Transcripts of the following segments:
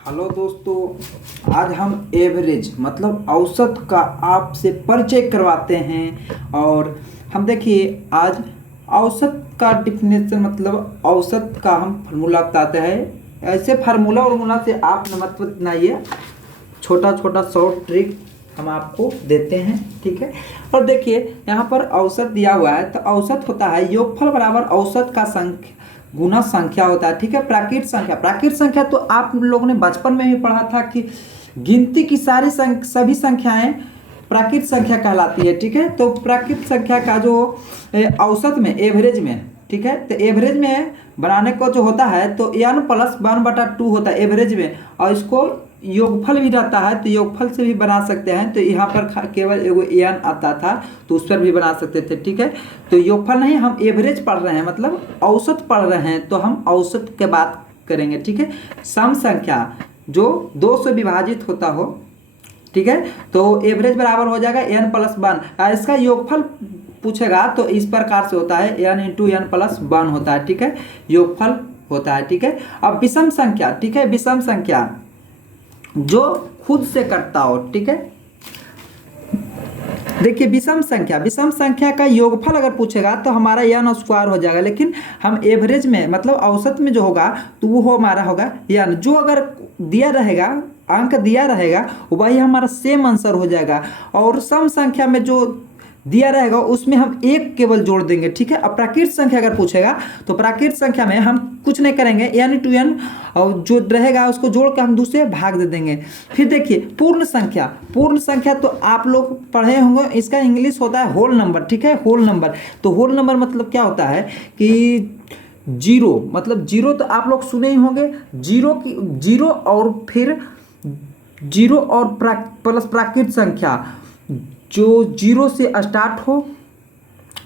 Hello दोस्तों, आज हम एवरेज मतलब औसत का आपसे परिचय करवाते हैं। और हम देखिए आज औसत का डिफिनेशन मतलब औसत का हम फार्मूला बताते हैं। ऐसे फार्मूला उर्मूला से आप न मत बनाइए, छोटा छोटा शॉर्ट ट्रिक हम आपको देते हैं, ठीक है। और देखिए यहाँ पर औसत दिया हुआ है, तो औसत होता है योगफल बराबर औसत का संख्या गुना संख्या होता है, ठीक है। प्राकृत संख्या, प्राकृत संख्या तो आप लोगों ने बचपन में ही पढ़ा था कि गिनती की सारी सभी संख्याएं प्राकृत संख्या कहलाती है, ठीक है। तो प्राकृत संख्या का जो औसत में एवरेज में, ठीक है, तो एवरेज में बनाने को जो होता है तो n प्लस 1/2 होता है एवरेज में। और इसको योगफल भी रहता है तो योगफल से भी बना सकते हैं। तो यहाँ पर केवल एगो n आता था तो उस पर भी बना सकते थे, ठीक है। तो योगफल नहीं, हम एवरेज पढ़ रहे हैं मतलब औसत पढ़ रहे हैं, तो हम औसत के बात करेंगे, ठीक है। सम संख्या जो 2 से विभाजित होता हो, ठीक है, तो एवरेज बराबर हो जाएगा n प्लस 1। इसका योगफल पूछेगा तो इस प्रकार से होता है n इंटू n प्लस 1 होता है, ठीक है, योगफल होता है, ठीक है। अब विषम संख्या, ठीक है, विषम संख्या जो खुद से करता हो, ठीक है। देखिए विषम संख्या का योगफल अगर पूछेगा तो हमारा n स्क्वायर हो जाएगा, लेकिन हम एवरेज में मतलब औसत में जो होगा तो वो हमारा होगा n। जो अगर दिया रहेगा, अंक दिया रहेगा, वही हमारा सेम आंसर हो जाएगा। और सम संख्या में जो दिया रहेगा उसमें हम एक केवल जोड़ देंगे, ठीक है। अब प्राकृत संख्या अगर पूछेगा तो प्राकृत संख्या में हम कुछ नहीं करेंगे, n टू n और जो रहेगा उसको जोड़ के हम दूसरे भाग दे देंगे। फिर देखिए पूर्ण संख्या तो आप लोग पढ़े होंगे, इसका इंग्लिश होता है होल नंबर, ठीक है, होल नंबर। तो होल नंबर मतलब क्या होता है कि जीरो, मतलब जीरो तो आप लोग सुने ही होंगे, जीरो और फिर जीरो और प्लस प्राकृत संख्या जो जीरो से स्टार्ट हो,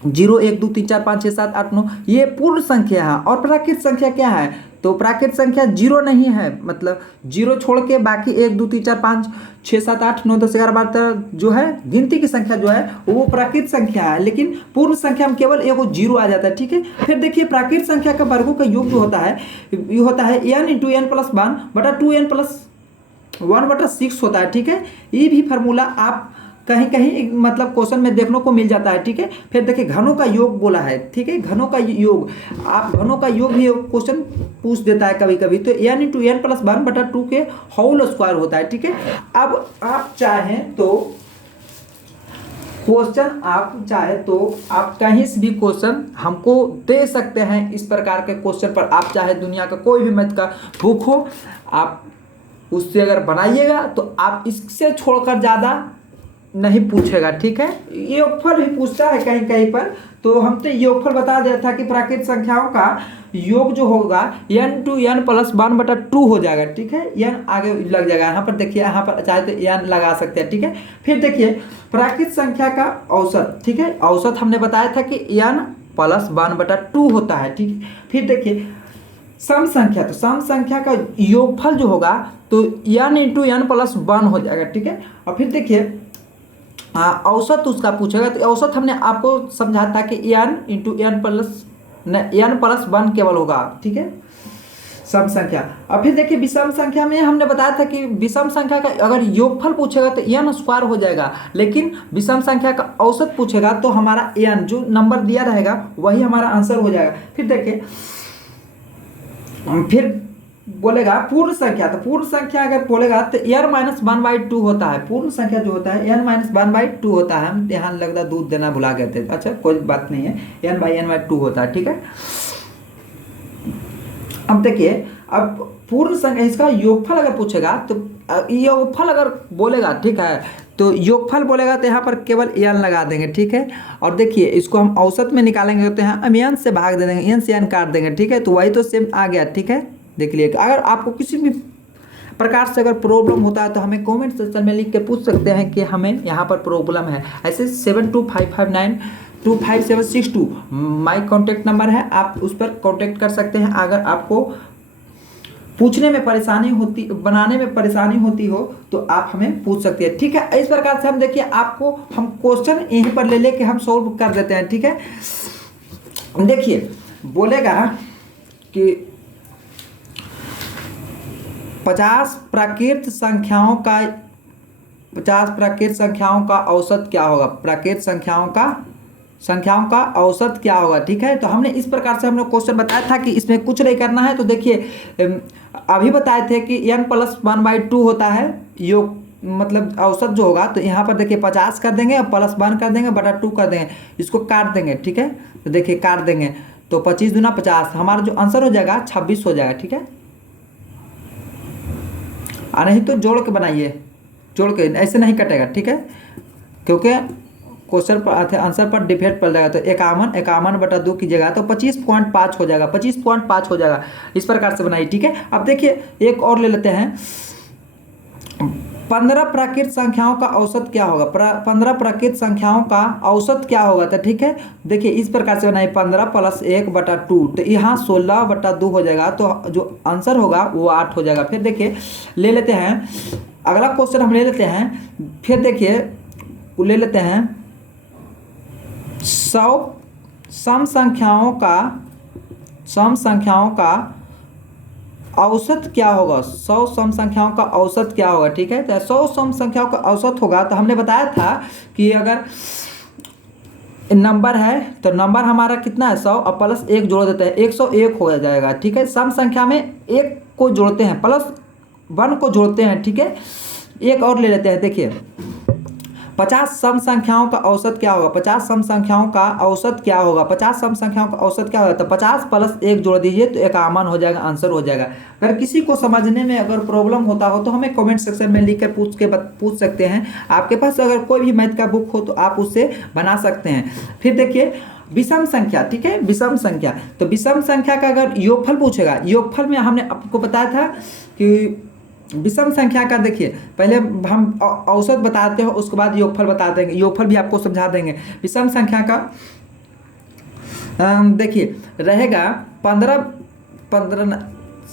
0 1 2 3 4 5 6 7 8 9, ये पूर्ण संख्या है। और प्राकृत संख्या क्या है, तो प्राकृत संख्या जीरो नहीं है, मतलब जीरो छोड़ के बाकी 1 2 3 4 5 6 7 8 9 10 11 12 जो है गिनती की संख्या जो है वो प्राकृत संख्या है। लेकिन पूर्ण संख्या में केवल एगो जीरो आ जाता है, ठीक है। फिर देखिए प्राकृत संख्या का वर्गों का योग जो होता है ये होता है n into n plus 1/2n plus 1/6 होता है, ठीक है। ये भी फार्मूला आप कहीं कहीं मतलब क्वेश्चन में देखने को मिल जाता है, ठीक है। फिर देखिए घनों का योग बोला है, ठीक है, घनों का योग, आप घनों का योग भी क्वेश्चन पूछ देता है कभी कभी, तो n इंटू n प्लस 1/2 के होल स्क्वायर होता है, ठीक है। अब आप चाहें तो क्वेश्चन आप कहीं से भी क्वेश्चन हमको दे सकते हैं। इस प्रकार के क्वेश्चन पर आप चाहे दुनिया का कोई भी मैथ का बुक हो, आप उससे अगर बनाइएगा तो आप इससे छोड़कर ज़्यादा नहीं पूछेगा, ठीक है। योगफल भी पूछता है कहीं कहीं पर, तो हम तो योगफल बता दिया था कि प्राकृत संख्याओं का योग जो होगा n टू n प्लस 1/2 हो जाएगा, ठीक है। n आगे लग जाएगा, यहाँ पर देखिए, यहाँ पर चाहे तो n लगा सकते हैं, ठीक है। फिर देखिए प्राकृत संख्या का औसत, ठीक है, औसत हमने बताया था कि n प्लस 1/2 होता है, ठीक है। फिर देखिए सम संख्या, तो सम संख्या का योगफल जो होगा तो n इंटू n प्लस 1 हो जाएगा, ठीक है। और फिर देखिए औसत उसका पूछेगा, तो औसत हमने आपको समझा था कि n इंटू n प्लस 1 केवल होगा, ठीक है, सम संख्या। अब फिर देखिए विषम संख्या में हमने बताया था कि विषम संख्या का अगर योगफल पूछेगा तो n स्क्वायर हो जाएगा, लेकिन विषम संख्या का औसत पूछेगा तो हमारा n जो नंबर दिया रहेगा वही हमारा आंसर हो जाएगा। फिर देखिए फिर बोलेगा पूर्ण संख्या, तो पूर्ण संख्या अगर बोलेगा तो n माइनस 1/2 होता है। पूर्ण संख्या जो होता है n माइनस 1/2 होता है। हम यहाँ लगता दूध देना भुला गए थे, अच्छा कोई बात नहीं है, n/n/2 होता है, ठीक है। अब देखिए अब पूर्ण संख्या इसका योगफल अगर पूछेगा तो योगफल अगर बोलेगा, ठीक है, तो योगफल बोलेगा तो यहाँ पर केवल n लगा देंगे, ठीक है। और देखिए इसको हम औसत में निकालेंगे तो यहाँ हम n से भाग दे देंगे, n से n काट देंगे, ठीक है, तो वही तो सेम आ गया, ठीक है। देख लिए अगर आपको किसी भी प्रकार से अगर प्रॉब्लम होता है तो हमें कमेंट सेक्शन में लिख के पूछ सकते हैं कि हमें यहाँ पर प्रॉब्लम है। ऐसे 7255925762 माई कॉन्टैक्ट नंबर है, आप उस पर कॉन्टैक्ट कर सकते हैं। अगर आपको पूछने में परेशानी होती, बनाने में परेशानी होती हो तो आप हमें पूछ सकते हैं, ठीक है। इस प्रकार से हम देखिए आपको हम क्वेश्चन यहीं पर ले लेके हम सॉल्व कर देते हैं, ठीक है। देखिए बोलेगा कि 50 प्राकृत संख्याओं का 50 प्राकृत संख्याओं का औसत क्या होगा, प्राकृत संख्याओं का औसत क्या होगा। ठीक है, तो हमने इस प्रकार से हमने क्वेश्चन बताया था कि इसमें कुछ नहीं करना है। तो देखिए अभी बताए थे कि n+1/2 होता है योग, मतलब औसत जो होगा। तो यहाँ पर देखिए 50 कर देंगे और +1 कर देंगे बटा 2 कर देंगे, इसको काट देंगे। ठीक है, तो देखिए काट देंगे तो 25 दूना 50, हमारा जो आंसर हो जाएगा 26 हो जाएगा। ठीक है, और नहीं तो जोड़ के बनाइए, जोड़ के, ऐसे नहीं कटेगा। ठीक है, क्योंकि क्वेश्चन पर आंसर पर डिफेक्ट पड़ जाएगा। तो 51 बटा 2 कीजिएगा तो 25.5 हो जाएगा, 25.5 हो जाएगा। इस प्रकार से बनाइए। ठीक है, अब देखिए एक और ले लेते हैं, 15 प्राकृत संख्याओं का औसत क्या होगा, 15 प्राकृत संख्याओं का औसत क्या होगा। तो ठीक है, देखिए इस प्रकार से बनाइए, 15 + 1 बटा 2, तो यहाँ 16 बटा 2 हो जाएगा। तो जो आंसर होगा वो 8 हो जाएगा। फिर देखिए ले लेते हैं अगला क्वेश्चन, हम ले लेते हैं। फिर देखिए ले लेते हैं 100 सम संख्याओं का औसत क्या होगा, 100 सम संख्याओं का औसत क्या होगा। ठीक है, तो 100 सम संख्याओं का औसत होगा। तो हमने बताया था कि अगर नंबर है तो नंबर हमारा कितना है 100 और +1 जोड़ देते हैं 101 हो जाएगा। ठीक है, सम संख्या में 1 को जोड़ते हैं +1 को जोड़ते हैं। ठीक है, एक और ले लेते हैं, देखिए 50 सम संख्याओं का औसत क्या होगा, 50 सम संख्याओं का औसत क्या होगा, 50 सम संख्याओं का औसत क्या होगा। तो 50 + 1 जोड़ दीजिए तो 51 हो जाएगा, आंसर हो जाएगा। अगर किसी को समझने में अगर प्रॉब्लम होता हो तो हमें कमेंट सेक्शन में लिख कर पूछ सकते हैं। आपके पास अगर कोई भी मैथ का बुक हो तो आप उससे बना सकते हैं। फिर देखिए विषम संख्या। ठीक है, विषम संख्या, तो विषम संख्या का अगर योगफल पूछेगा, योगफल में हमने आपको बताया था कि विषम संख्या का देखिए पहले हम औसत बताते हो, उसके बाद योगफल बता देंगे, योगफल भी आपको समझा देंगे। विषम संख्या का देखिए रहेगा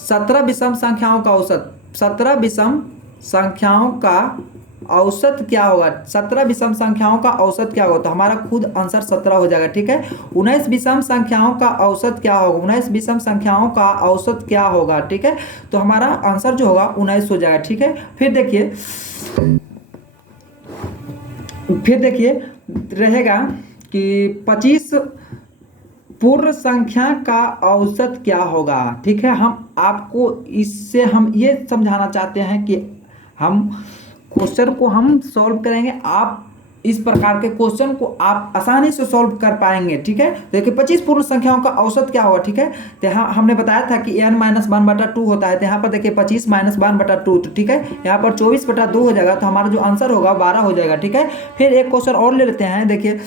17 विषम संख्याओं का औसत, 17 विषम संख्याओं का औसत क्या होगा, 17 विषम संख्याओं का औसत क्या होगा। तो हमारा खुद आंसर 17 हो जाएगा। ठीक है, 19 विषम संख्याओं का औसत क्या होगा, 19 विषम संख्याओं का औसत क्या होगा। ठीक है, तो हमारा आंसर जो होगा 19 हो जाएगा। ठीक है, फिर देखिए रहेगा कि 25 पूर्ण संख्या का औसत क्या होगा। ठीक है, हम आपको इससे हम ये समझाना चाहते हैं कि हम क्वेश्चन को हम सॉल्व करेंगे, आप इस प्रकार के क्वेश्चन को आप आसानी से सॉल्व कर पाएंगे। ठीक है, देखिए 25 पूर्ण संख्याओं का औसत क्या होगा। ठीक है, तो यहाँ हमने बताया था कि n-1/2 होता है। तो यहाँ पर देखिए 25 - 1/2, तो ठीक है यहाँ पर 24/2 हो जाएगा। तो हमारा जो आंसर होगा 12 हो जाएगा। ठीक है, फिर एक क्वेश्चन और ले लेते हैं, देखिए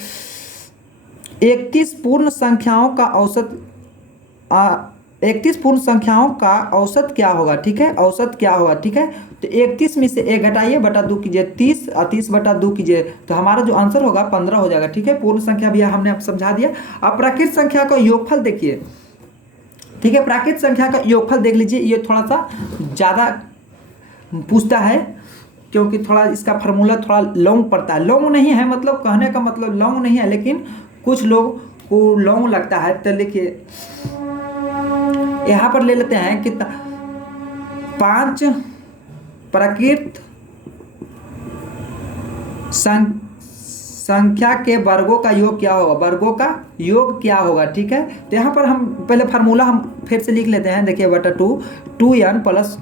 31 पूर्ण संख्याओं का औसत 31 पूर्ण संख्याओं का औसत क्या होगा। ठीक है, औसत क्या होगा। ठीक है, तो 31 में से 1 घटाइए बटा 2 कीजिए, 30 और 30 बटा 2 कीजिए, तो हमारा जो आंसर होगा 15 हो जाएगा। ठीक है, पूर्ण संख्या भी हमने आप समझा दिया। अब प्राकृत संख्या का योगफल देखिए। ठीक है, प्राकृत संख्या का योगफल देख लीजिए, ये थोड़ा सा ज़्यादा पूछता है क्योंकि थोड़ा इसका फार्मूला थोड़ा लॉन्ग पड़ता है। लॉन्ग नहीं है, मतलब कहने का मतलब लॉन्ग नहीं है, लेकिन कुछ लोग को लॉन्ग लगता है। तो देखिए यहाँ पर ले लेते हैं कि 5 प्राकृत संख्या के वर्गों का योग क्या होगा, वर्गों का योग क्या होगा। ठीक है, तो यहाँ पर हम पहले फार्मूला हम फिर से लिख लेते हैं, देखिए बटा 2n +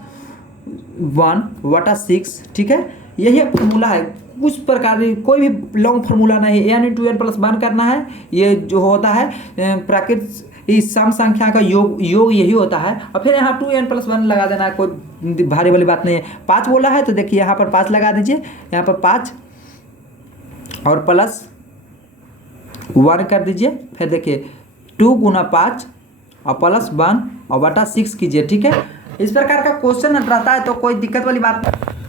1 बटा 6। ठीक है, यही फार्मूला है, कुछ प्रकार कोई भी लॉन्ग फार्मूला नहीं है। n × n + 1 करना है, ये जो होता है प्राकृत इस सम संख्या का योग यही होता है। और फिर यहाँ 2n + 1 लगा देना है, कोई भारी वाली बात नहीं है। 5 बोला है तो देखिए यहाँ पर 5 लगा दीजिए, यहाँ पर 5 और +1 कर दीजिए। फिर देखिए 2 × 5 और +1 और बटा 6 कीजिए। ठीक है, इस प्रकार का क्वेश्चन रहता है तो कोई दिक्कत वाली बात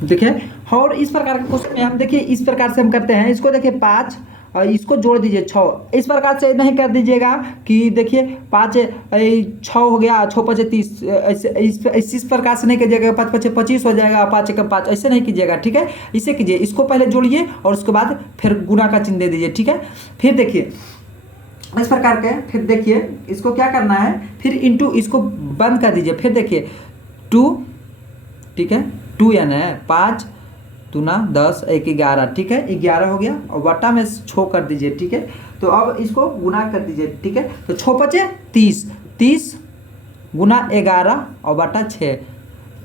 देखिए। और इस प्रकार के क्वेश्चन में हम देखिए इस प्रकार से हम करते हैं, इसको देखिए 5 और इसको जोड़ दीजिए 6। इस प्रकार से नहीं कर दीजिएगा कि देखिए 5 6 हो गया, 6 × 5 = 30, ऐसे इस प्रकार से नहीं कीजिएगा, 5 × 5 = 25 हो जाएगा, 5 × 5 ऐसे नहीं कीजिएगा। ठीक है, इसे कीजिए, इसको पहले जोड़िए और उसके बाद फिर गुणा का चिन्ह दे दीजिए। ठीक है, फिर देखिए इस प्रकार के, फिर देखिए इसको क्या करना है, फिर इंटू इसको बंद कर दीजिए। फिर देखिए 2 ठीक है, 2n है, 5 दूना 10 1 11, ठीक है, 11 हो गया और बटा में 6 कर दीजिए, ठीक है। तो अब इसको गुना कर दीजिए, ठीक है। तो 6 5 30, 30 गुना 11 और बटा 6,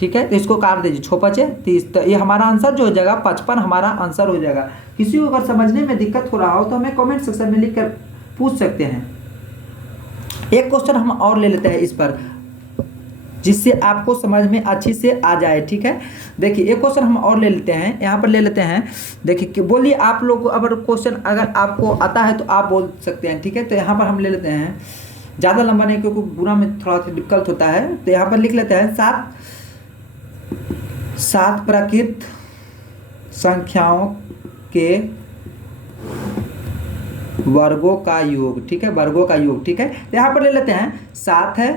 ठीक है। तो इसको काट दीजिए, 6 5 30, तो ये हमारा आंसर जो हो जाएगा 55 हमारा आंसर हो जाएगा। किसी को अगर समझने में दिक्कत हो रहा हो तो हमें कमेंट सेक्शन में लिख कर पूछ सकते हैं। एक क्वेश्चन हम और ले लेते हैं इस पर, जिससे आपको समझ में अच्छी से आ जाए, ठीक है। देखिए एक क्वेश्चन हम और ले लेते हैं, यहाँ पर ले लेते हैं। देखिए कि बोलिए आप लोग को अगर क्वेश्चन अगर आपको आता है तो आप बोल सकते हैं, ठीक है। तो यहाँ पर हम ले लेते हैं, ज़्यादा लंबा नहीं क्योंकि पूरा में थोड़ा सा डिफिकल्ट होता है। तो यहाँ पर लिख लेते हैं 7 प्राकृत संख्याओं के वर्गों का योग, ठीक है, वर्गों का योग, ठीक है। यहाँ पर ले लेते हैं 7 है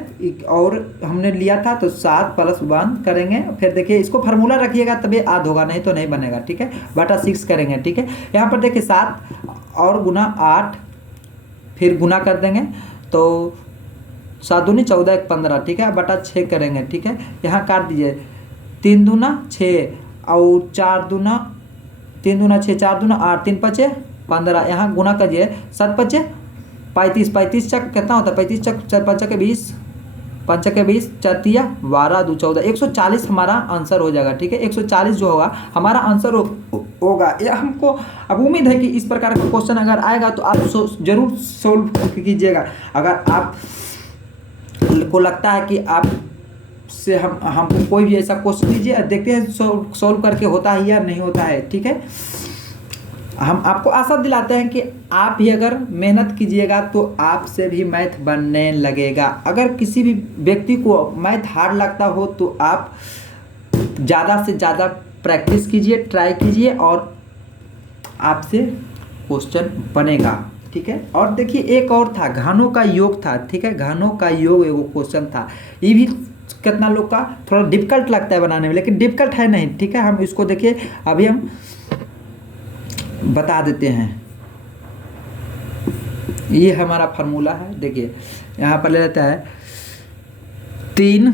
और हमने लिया था तो 7 + 1 करेंगे, फिर देखिए इसको फार्मूला रखिएगा तभी याद होगा, नहीं तो नहीं बनेगा, ठीक है। बटा 6 करेंगे, ठीक है। यहाँ पर देखिए 7 और गुना 8, फिर गुना कर देंगे तो 7 दूनी 14 1 15, ठीक है, बटा 6 करेंगे, ठीक है। यहाँ काट दीजिए, 3 दूना 6 और 4 दूना 3 दूना 6, 4 दूना 8, 3 5 15, यहाँ गुना करिए, 7 5 35, 35 चक कितना होता है, 35 चक 4 5 के 20, 5 के 20, 4 तिया 12 2 14, 140 हमारा आंसर हो जाएगा, ठीक है। 140 जो होगा हमारा आंसर होगा। ये हमको अब उम्मीद है कि इस प्रकार का क्वेश्चन अगर आएगा तो आप जरूर सोल्व कीजिएगा। अगर आप को लगता है कि आप से हमको कोई भी ऐसा क्वेश्चन दीजिए, देखते हैं सोल्व करके होता है या नहीं होता है, ठीक है। हम आपको आशा दिलाते हैं कि आप भी अगर मेहनत कीजिएगा तो आपसे भी मैथ बनने लगेगा। अगर किसी भी व्यक्ति को मैथ हार्ड लगता हो तो आप ज़्यादा से ज़्यादा प्रैक्टिस कीजिए, ट्राई कीजिए और आपसे क्वेश्चन बनेगा, ठीक है। और देखिए एक और था, घनों का योग था, ठीक है, घनों का योग एगो क्वेश्चन था। ये भी कितना लोग का थोड़ा डिफिकल्ट लगता है बनाने में, लेकिन डिफिकल्ट है नहीं, ठीक है। हम इसको देखिए अभी हम बता देते हैं। ये हमारा फार्मूला है, देखिए यहाँ पर ले लेता है 3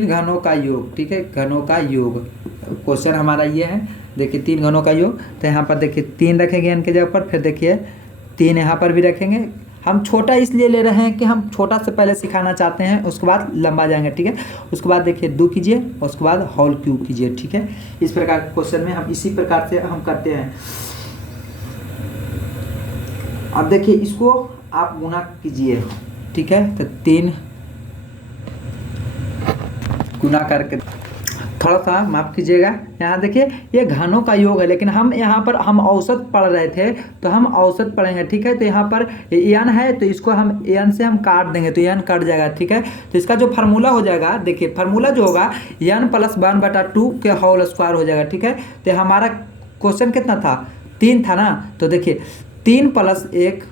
घनों का योग, ठीक है, घनों का योग क्वेश्चन हमारा ये है। देखिए 3 घनों का योग, तो यहाँ पर देखिए 3 रखेंगे n के जगह पर, फिर देखिए 3 यहाँ पर भी रखेंगे। हम छोटा इसलिए ले रहे हैं कि हम छोटा से पहले सिखाना चाहते हैं, उसके बाद लंबा जाएंगे, ठीक है। उसके बाद देखिए 2 कीजिए, उसके बाद होल क्यूब कीजिए, ठीक है। इस प्रकार के क्वेश्चन में हम इसी प्रकार से हम करते हैं। अब देखिए इसको आप गुना कीजिए, ठीक है। तो 3 गुना करके थोड़ा सा माफ कीजिएगा। यहाँ देखिए ये घनों का योग है, लेकिन हम यहाँ पर हम औसत पढ़ रहे थे तो हम औसत पढ़ेंगे, ठीक है। तो यहाँ पर n है तो इसको हम n से हम काट देंगे तो n कट जाएगा, ठीक है। तो इसका जो फार्मूला हो जाएगा, देखिए फार्मूला जो होगा n + 1/2 के होल स्क्वायर हो जाएगा, ठीक है। तो हमारा क्वेश्चन कितना था, 3 था ना। तो देखिए 3 + 1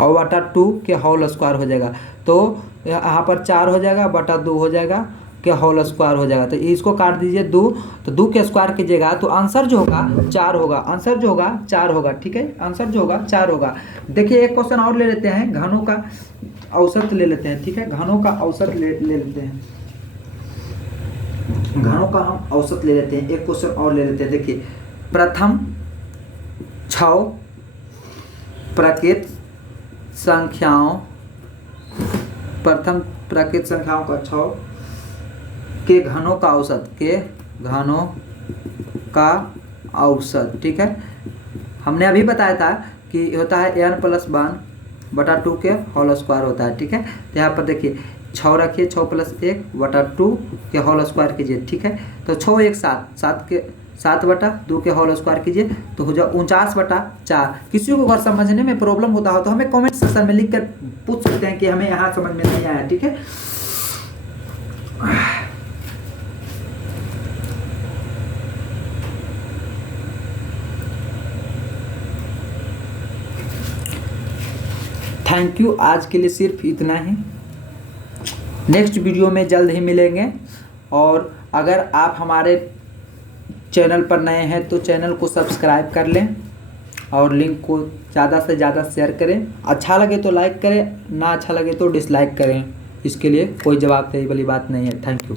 और बटा 2 के होल स्क्वायर हो जाएगा। तो यहाँ पर 4 हो जाएगा बटा 2 हो जाएगा के होल स्क्वायर हो जाएगा। तो इसको काट दीजिए 2, तो 2 के स्क्वायर कीजिएगा तो आंसर जो होगा 4 होगा, आंसर जो होगा 4 होगा, ठीक है। आंसर जो होगा 4 होगा। देखिए एक क्वेश्चन और ले लेते हैं, घनों का औसत ले लेते हैं, ठीक है। घनों का औसत ले लेते हैं, घनों का हम औसत ले लेते हैं। एक क्वेश्चन और ले लेते हैं। देखिए प्रथम 6 प्राकृत संख्याओं का 6 के घनों का औसत, के घनों का औसत, ठीक है। हमने अभी बताया था कि होता है n + 1/2 के होल स्क्वायर होता है, ठीक है। तो यहाँ पर देखिए 6 रखिए, 6 + 1/2 के होल स्क्वायर कीजिए, ठीक है। तो 6 1 7 के 7/2 के होल स्क्वायर कीजिए तो हो जाए 49/4। किसी को अगर समझने में प्रॉब्लम होता हो तो हमें कमेंट सेक्शन में लिख कर पूछ सकते हैं कि हमें यहाँ समझ में नहीं आया, ठीक है। थैंक यू, आज के लिए सिर्फ इतना ही। नेक्स्ट वीडियो में जल्द ही मिलेंगे। और अगर आप हमारे चैनल पर नए हैं तो चैनल को सब्सक्राइब कर लें और लिंक को ज़्यादा से ज़्यादा शेयर करें। अच्छा लगे तो लाइक करें, ना अच्छा लगे तो डिसलाइक करें। इसके लिए कोई जवाब देने वाली बात नहीं है। Thank you.